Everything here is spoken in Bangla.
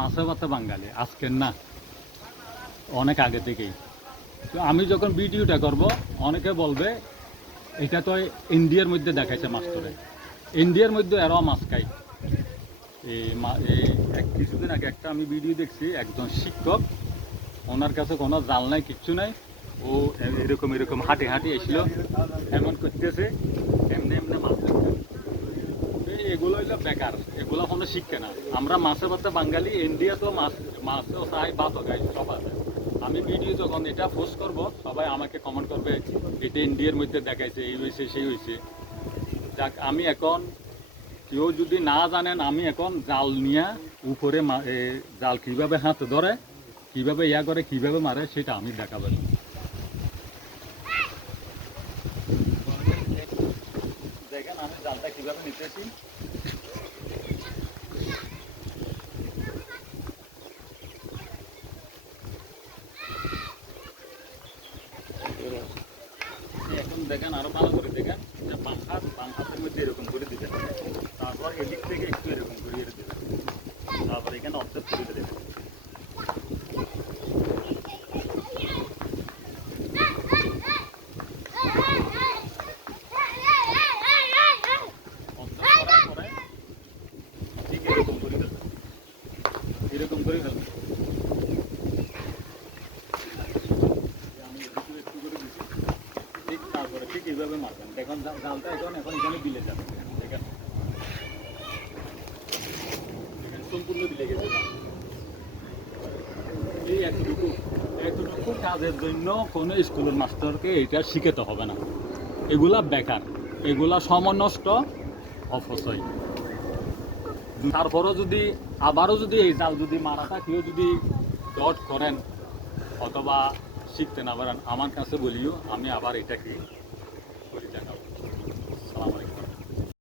মাছে ভাতে বাঙালি আজকের না, অনেক আগে থেকেই। তো আমি যখন ভিডিওটা করব, অনেকে বলবে, এটা তো ইন্ডিয়ার মধ্যে দেখাইছে মাস্টরে ইন্ডিয়ার মধ্যে এরাও মাছ খাই এই এক কিছুদিন আগে একটা আমি ভিডিও দেখছি, একজন শিক্ষক, ওনার কাছে কোনো জাল নাই, কিচ্ছু নাই, ও এরকম এরকম হাঁটে হাঁটে এসেছিল, এমন করতেছে এমনি এমনি মাছ ধরছে। এই এগুলো হইল বেকার, এগুলো কোনো শিক্ষা না। আমরা মাছে ভাতে বাঙালি ইন্ডিয়া তো মাছ মাছও চাই, ভাতও খাই সব আছে আমি ভিডিও যখন এটা পোস্ট করব, সবাই আমাকে কমেন্ট করবে, এটা ইন্ডিয়ার মধ্যে দেখাইছে, এই হয়েছে সেই হয়েছে যাক, আমি এখন, কেউ যদি না জানেন, আমি এখন জাল নিয়ে উপরে জাল কীভাবে হাতে ধরে, কীভাবে ইয়া করে, কীভাবে মারে, সেটা আমি দেখাবো। দেখেন আমি জালটা কীভাবে নিতেছি এখন দেখেন, আরও ভালো করে দেখেন, যে বাম হাত, বাম হাতের মধ্যে এরকম করে দিবেন। তারপর এদিক থেকে একটু এরকম ঘুরিয়ে দিবেন। তারপর এখানে এরকম করে দেবেন এরকম করে ফেলবেন আমি এদিকে একটু করে দিচ্ছি ঠিক এইভাবে মারবেন? দেখুন জা- জালটা এখন এখন এখানে বিলে যাবে। সম্পূর্ণ বিলে গেছে। এতটুকু কাজের জন্য কোনো স্কুলের মাস্টারকে এটা শিখাতে হবে না। এগুলা বেকার। এগুলা সময় নষ্ট অপচয়। তারপরও যদি, আবারও যদি এই জাল যদি মারাটা কেউ যদি ডট করেন অথবা শিখতে না পারেন, আমার কাছে বলিও, আমি আবার এটাকে kulit yang kamu. Assalamualaikum.